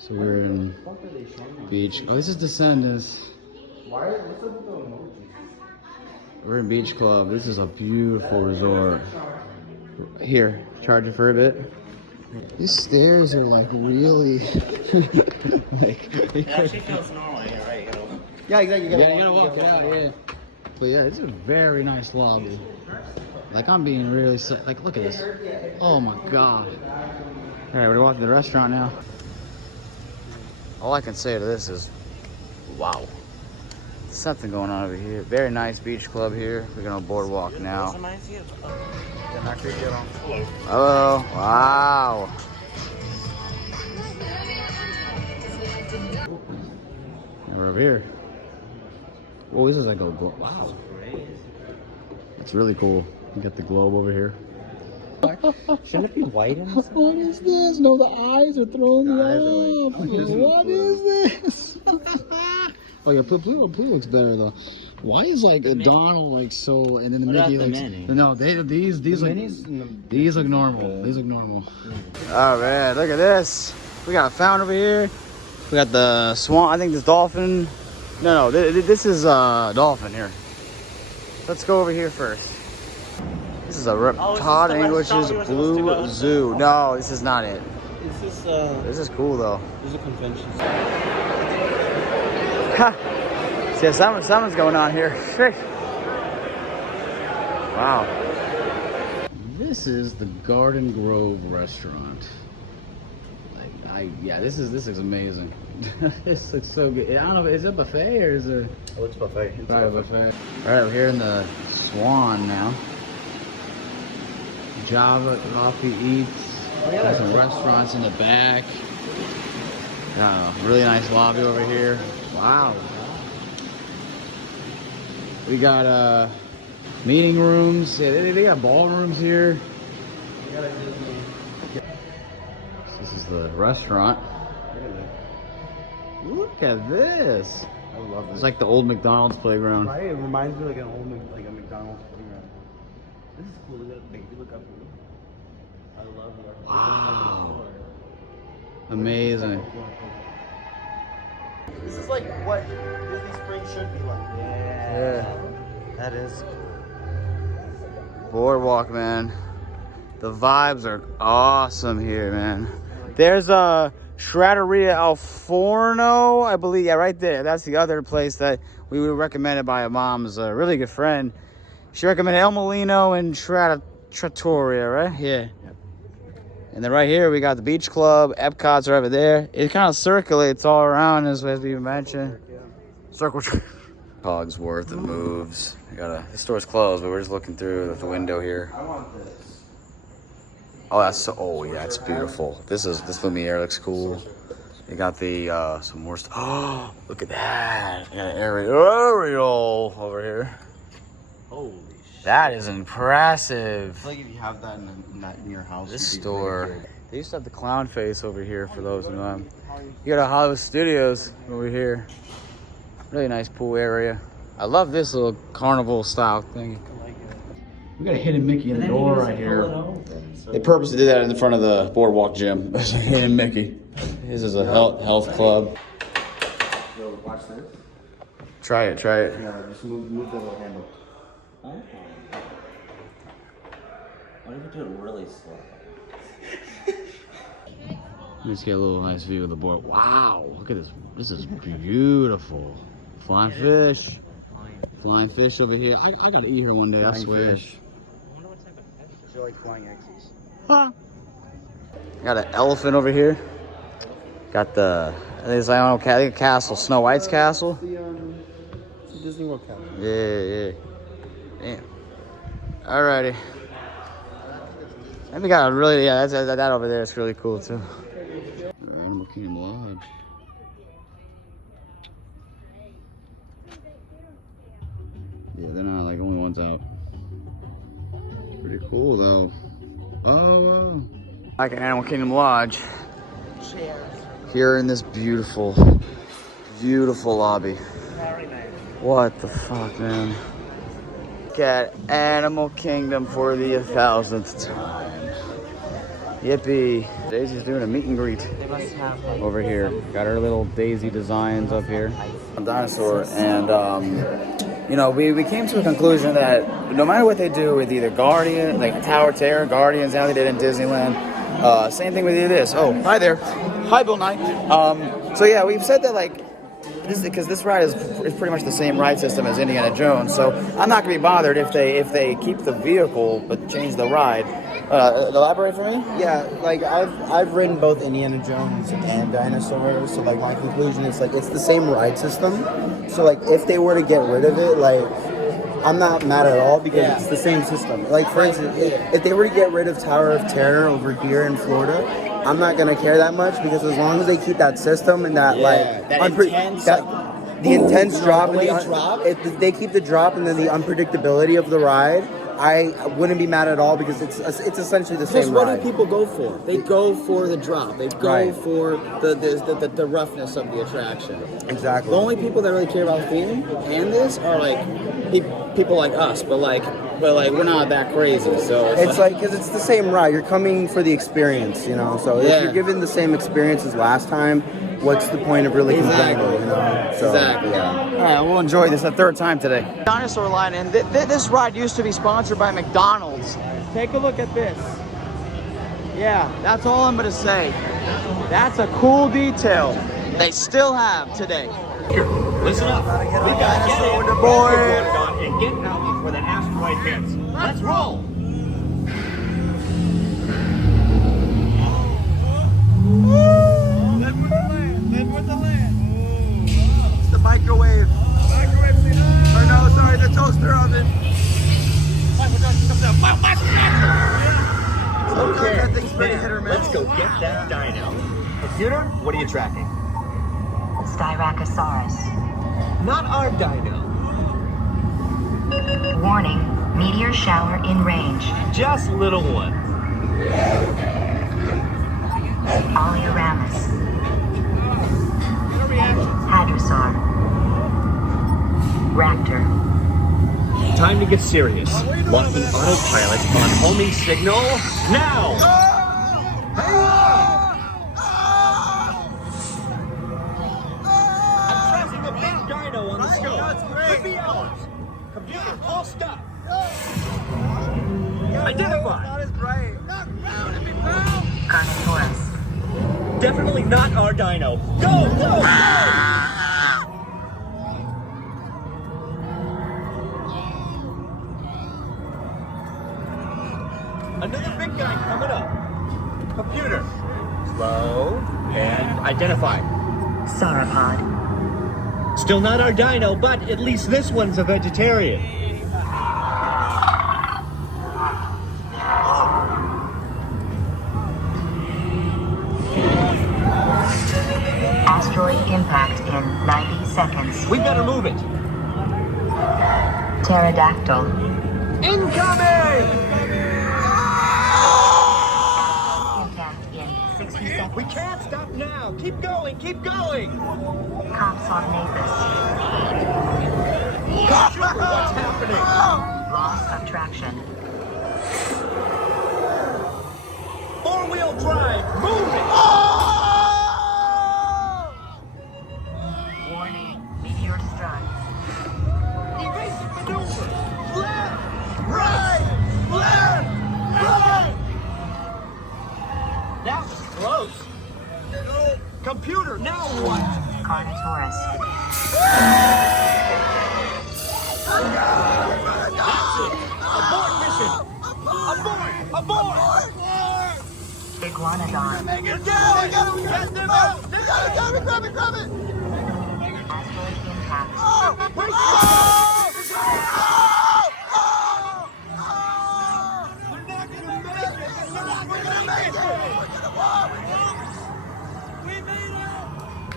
So we're in beach. Oh, this is Descendants. We're in Beach Club. This is a beautiful resort. Here, charge it for a bit. These stairs are like really like. It actually feels normal. You're right. Yeah, exactly. You gotta walk it out. Yeah. But yeah, it's a very nice lobby. Like I'm being really like, look at this. Oh my god. All right, we're walking to the restaurant now. All I can say to this is, wow. There's something going on over here. Very nice beach club here. We're gonna boardwalk now. Hello. Wow. And we're over here. Oh, this is like a wow. It's really cool. You got the globe over here. Shouldn't it be white in this? What is this? No, the eyes are throwing me off. What is this? Oh yeah, blue looks better though. Why is like Donald like so, and then the Mickey like no? These look normal. These look normal. Oh man, look at this. We got a fountain over here. We got the swan. I think this dolphin. No, this is dolphin here. Let's go over here first. This is a Todd English's Blue Zoo. No, this is not it. This is cool though. This is a convention. Ha! See, something's going on here. Wow. This is the Garden Grove restaurant. Yeah, this looks amazing. This looks so good. I don't know, is it buffet or is it? Oh, it's buffet. It's probably buffet. All right, we're here in the Swan now. Java Coffee Eats. There's some restaurants in the back. Really nice lobby over here. Wow. We got meeting rooms. Yeah, they got ballrooms here. This is the restaurant. Look at this. I love this. It's like the old McDonald's playground. Right? It reminds me like an old like a McDonald's playground. This is cool. Look at the baby. Look up here. I love it. Wow. Amazing. This is like what Disney Springs should be like. Yeah. That is. Boardwalk, man. The vibes are awesome here, man. There's a Shradderia Al Forno, I believe. Yeah, right there. That's the other place that we were recommended by a mom's a really good friend. She recommended El Molino and Trattoria, right? Yeah. Yep. And then right here we got the Beach Club. Epcot's right over there. It kind of circulates all around, as we mentioned. Circle. Cogsworth, it moves. The store's closed, but we're just looking through the window here. Oh, that's so. Oh, yeah, it's beautiful. This Lumiere looks cool. You got the some more stuff. Oh, look at that! You got an aerial over here. Holy shit! That is impressive. I feel like if you have that in your house, This store. They used to have the clown face over here for those who know. You got a Hollywood Studios over here. Really nice pool area. I love this little carnival style thing. We got a hidden Mickey in the door right here. They purposely did that in the front of the boardwalk gym. There's a hidden Mickey. This is a health club. Yo, watch this. Try it. Yeah, just move the little handle. What if you do it really slow? Let's get a little nice view of the board. Wow, look at this. This is beautiful. Flying fish. Flying fish over here. I gotta eat here one day, I swear. Fish. I wonder what type of fish. Is it like flying X's? Huh. Got an elephant over here. Got the, I think it's castle, Snow White's castle. It's the Disney World castle. Yeah. Damn. Alrighty. And we got a really, that over there is really cool too. Animal Kingdom Lodge. Yeah, they're not like only ones out. Pretty cool though. Oh, wow. Like an Animal Kingdom Lodge. Chairs. Here in this beautiful lobby. Very nice. What the fuck, man? Look at Animal Kingdom for the 1000th time. Yippee. Daisy's doing a meet and greet over here. Got her little Daisy designs up here. Dinosaur. And, you know, we came to a conclusion that no matter what they do with either Guardian, like Tower of Terror, Guardians, how they did in Disneyland, same thing with this. Oh, hi there. Hi, Bill Nye. So yeah, we've said that like, because this ride is pretty much the same ride system as Indiana Jones, so I'm not gonna be bothered if they keep the vehicle but change the ride. Elaborate for me? Yeah, like I've ridden both Indiana Jones and Dinosaur, so like my conclusion is like it's the same ride system. So like if they were to get rid of it, like I'm not mad at all because it's the same system. Like for instance, if they were to get rid of Tower of Terror over here in Florida, I'm not gonna care that much because as long as they keep that system and that the intense drop, if they keep the drop and then the unpredictability of the ride, I wouldn't be mad at all because it's essentially the same ride. What do people go for? They go for the drop. They go for the roughness of the attraction. Exactly. The only people that really care about theme and this are like people like us, but like we're not that crazy. So it's like because it's the same ride. You're coming for the experience, you know. So if you're given the same experience as last time, what's the point of really complaining? You know. So, exactly. Yeah. All right, we'll enjoy this the third time today. Dinosaur line, and this ride used to be sponsored by McDonald's. Take a look at this. Yeah, that's all I'm gonna say. That's a cool detail they still have today. Here, listen up. We gotta get in, get water gun, and get out before the asteroid hits. Let's roll. Then with the land. It's the microwave. Or no, sorry, the toaster oven. Okay, that thing's pretty hit or miss. let's go get that dino. Computer, what are you tracking? Styracosaurus. Not our dino. Warning, meteor shower in range. Just little one. Oleoramus. Hadrosaur. Raptor. Time to get serious. Locking autopilot on homing signal now. I'm tracking a big dino on the scope. Could be ours. Computer, all stop. Identify. Carnotaurus. Definitely not our dino. Go, go, go! Another big guy coming up. Computer, slow and identify. Sauropod. Still not our dino, but at least this one's a vegetarian. Asteroid impact in 90 seconds. We better move it. Pterodactyl. Incoming! Impact in 60 seconds. We can't stop now. Keep going, keep going. Compsognathus. Computer, what's happening? Loss of traction. Four-wheel drive, move it! Warning, meteor strike. Evasive maneuver! Left! Right! Left! Right! That was close. Computer, now what? Carnotaurus. That's it! Abort mission! Abort! Abort! Iguanodon. Get down! Get them out! Grab it! Asteroid impact. Break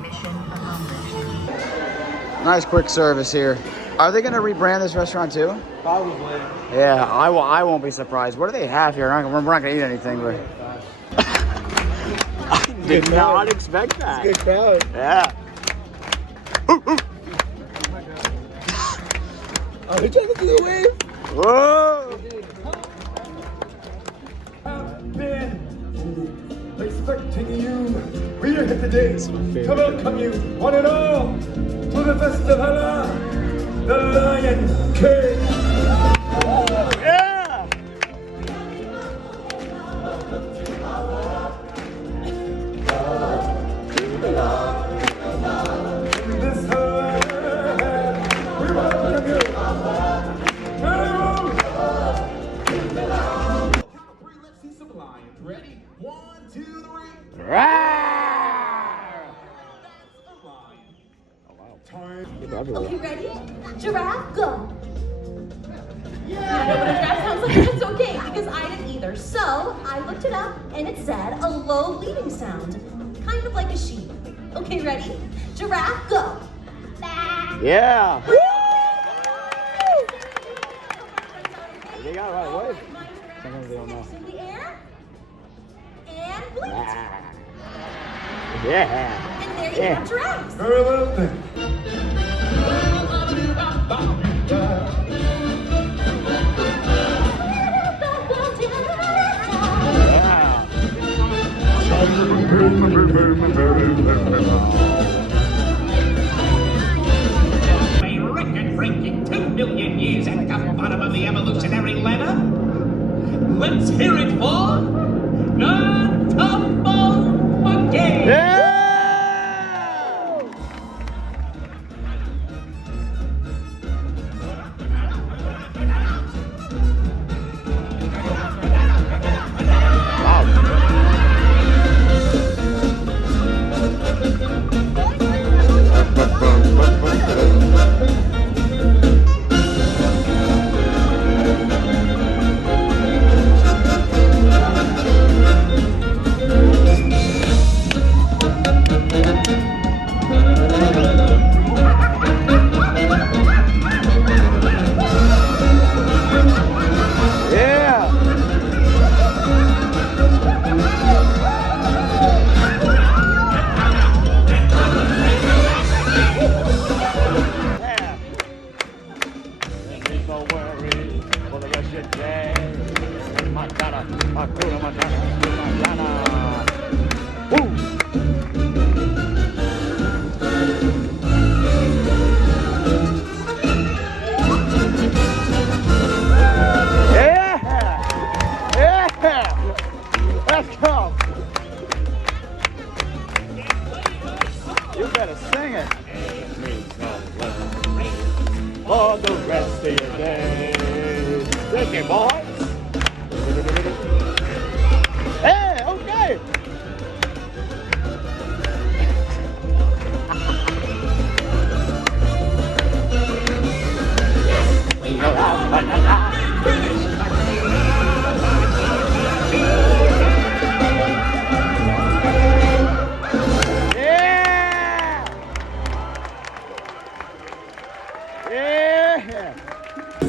Mission accomplished. Nice quick service here. Are they going to rebrand this restaurant too? Probably. Yeah, I won't be surprised. What do they have here? We're not going to eat anything, but I did not expect that. Good crowd. Yeah. Are we trying to do the wave? Whoa! expecting you. We are here today to welcome you, one and all, to the festival, the Lion King. Yeah! This land, we welcome you. Let's see some lions. Ready? 1, 2, 3. Okay, ready? Giraffe, go. Yeah, no, but a giraffe sounds like that's okay because I didn't either. So I looked it up and it said a low bleating sound, kind of like a sheep. Okay, ready? Giraffe, go. Yeah! They got it right away. Sometimes they don't know. In the air and bleat. Yeah! And there you have giraffes. Very well then. A record-breaking 2 million years at the bottom of the evolutionary ladder. Let's hear it for the Tumble Monkey. Yeah! Let's go. You better sing it. For the rest of your day. Sing it, boys. Hey, okay.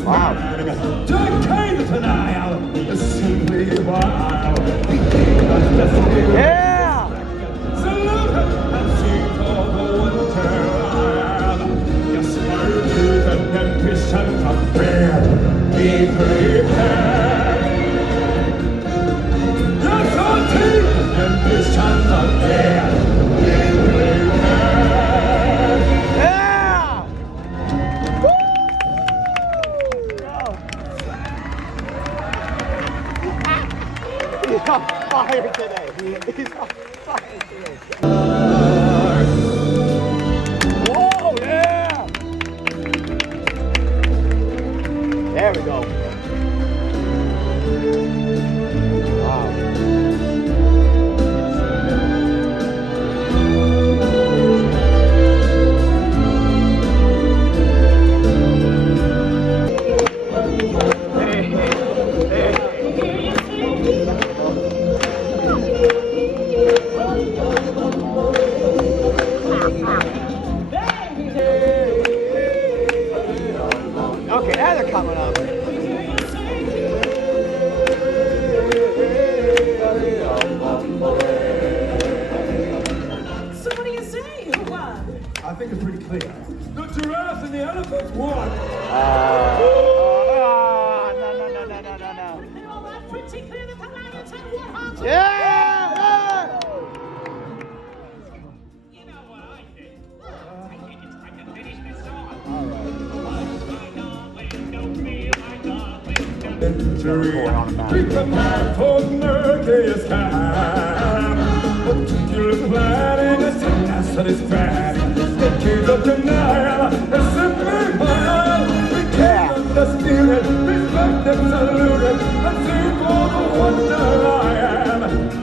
Wow. Decade tonight, simply wild. Yeah! Salute and sing for the winter. Yes, to the tempest of fear. Be prepared. Yes, to the tempest of fear. Be prepared. Yeah! He's on fire today. He's on fire today. Whoa, yeah! There we go. Wow. Okay, now they're coming up. So what do you say? Who won? I think it's pretty clear. The giraffes and the elephants won. No. Yeah! century. Pick a map on Mercury's time. But you're planning a sentence that is bad. The kids of denial is simply vile. We can't understand it, respect and salute it, and see all the wonder I am.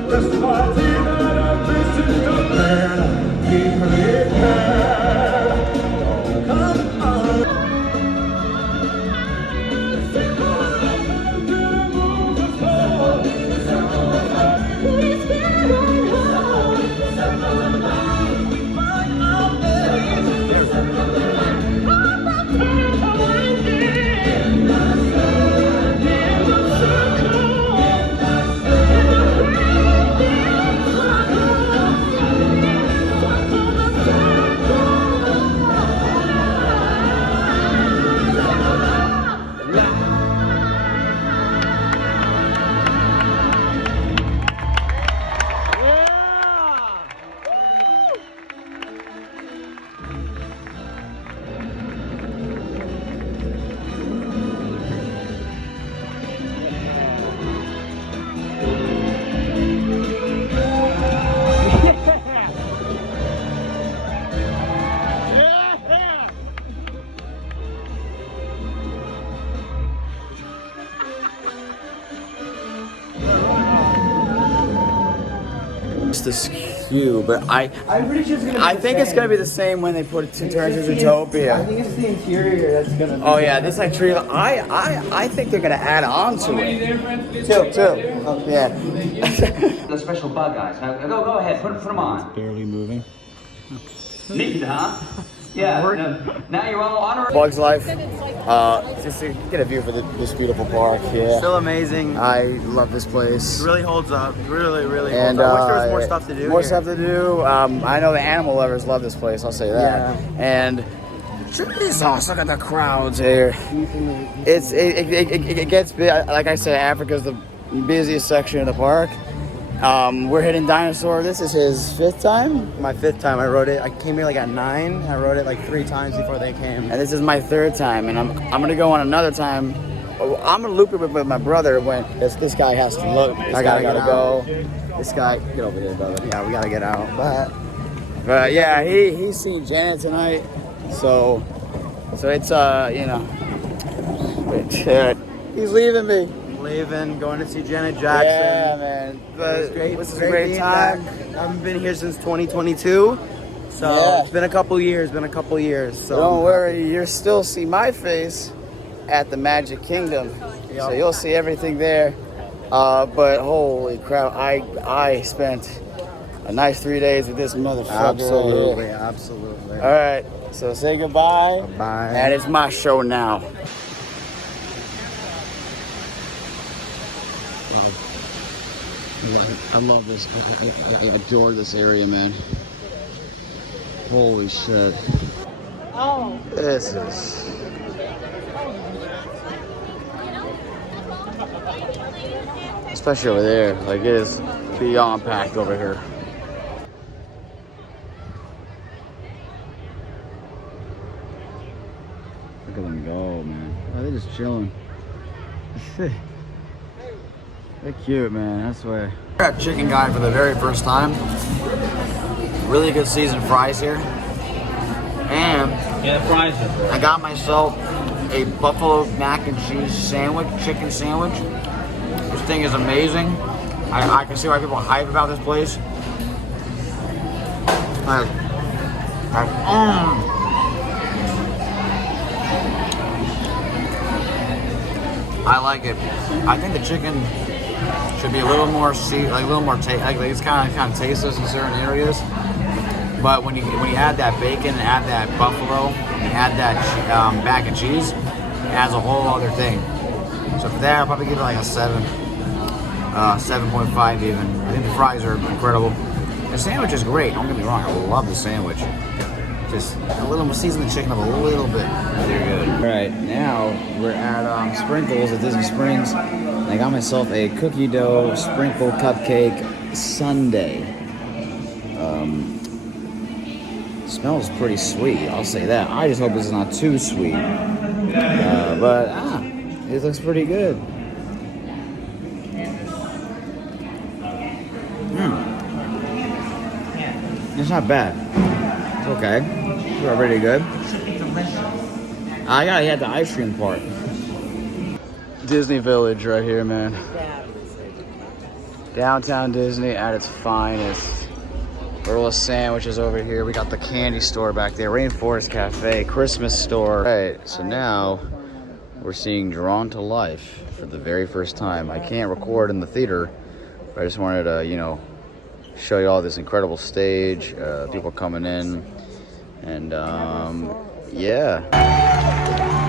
This party that I'm missing the man. Be prepared. Come on. This queue, but I think it's gonna be the same when they put it to turn to Zootopia. I think it's the interior that's gonna. Oh yeah, this like tree. I think they're gonna add on to it. Two. Oh, yeah. The special bug eyes. Now, go ahead. Put them on. Barely moving. Neat, huh? Yeah. Now you're all honorary. Bug's Life. Just to get a view for this beautiful park here. Still amazing. I love this place. It really holds up. Really And holds up. I wish there was more stuff to do. More stuff to do. I know the animal lovers love this place. I'll say that. Yeah. And Jesus, look at the crowds here. It gets big. Like I said, Africa's the busiest section of the park. We're hitting Dinosaur. This is his 5th time. My 5th time. I rode it. I came here like at 9. I rode it like 3 times before they came. And this is my 3rd time. And I'm gonna go on another time. I'm gonna loop it with my brother when this guy has to look. I gotta go. This guy, get over here, brother. Yeah, we gotta get out. But yeah, he's seen Janet tonight. So it's you know, he's leaving me. Leaving, going to see Janet Jackson. Yeah, man. But It was great. This is a great time. I haven't been here since 2022. So Yeah. it's been a couple years. So Don't worry, you'll still see my face at the Magic Kingdom. So you'll see everything there. But holy crap, I spent a nice 3 days with this motherfucker. Absolutely. All right, so say goodbye. Bye. And it's my show now. I love this. I adore this area, man. Holy shit. Oh. This is. Especially over there. Like, it is beyond packed over here. Look at them go, man. Oh, they're just chilling. They're cute, man, I swear. We're at Chicken Guy for the very first time. Really good seasoned fries here. And Yeah, the fries are great. I got myself a buffalo mac and cheese sandwich, chicken sandwich. This thing is amazing. I can see why people hype about this place. I like it. I think the chicken should be a little more it's kind of tasteless in certain areas. But when you add that bacon and add that buffalo and add that mac and cheese, it adds a whole other thing. So for that, I'll probably give it like a 7, 7.5 even. I think the fries are incredible. The sandwich is great. Don't get me wrong. I love the sandwich. Just a little season the chicken up a little bit. They're good. All right, now we're at Sprinkles at Disney Springs. And I got myself a cookie dough sprinkle cupcake sundae. Smells pretty sweet, I'll say that. I just hope it's not too sweet. But it looks pretty good. It's not bad. It's okay. It's pretty good. I gotta get the ice cream part. Disney Village right here, man. Downtown Disney at its finest. Little sandwiches over here. We got the candy store back there. Rainforest Cafe, Christmas store. All right, so now we're seeing Drawn to Life for the very first time. I can't record in the theater, but I just wanted to, you know, show you all this incredible stage, people coming in, and yeah.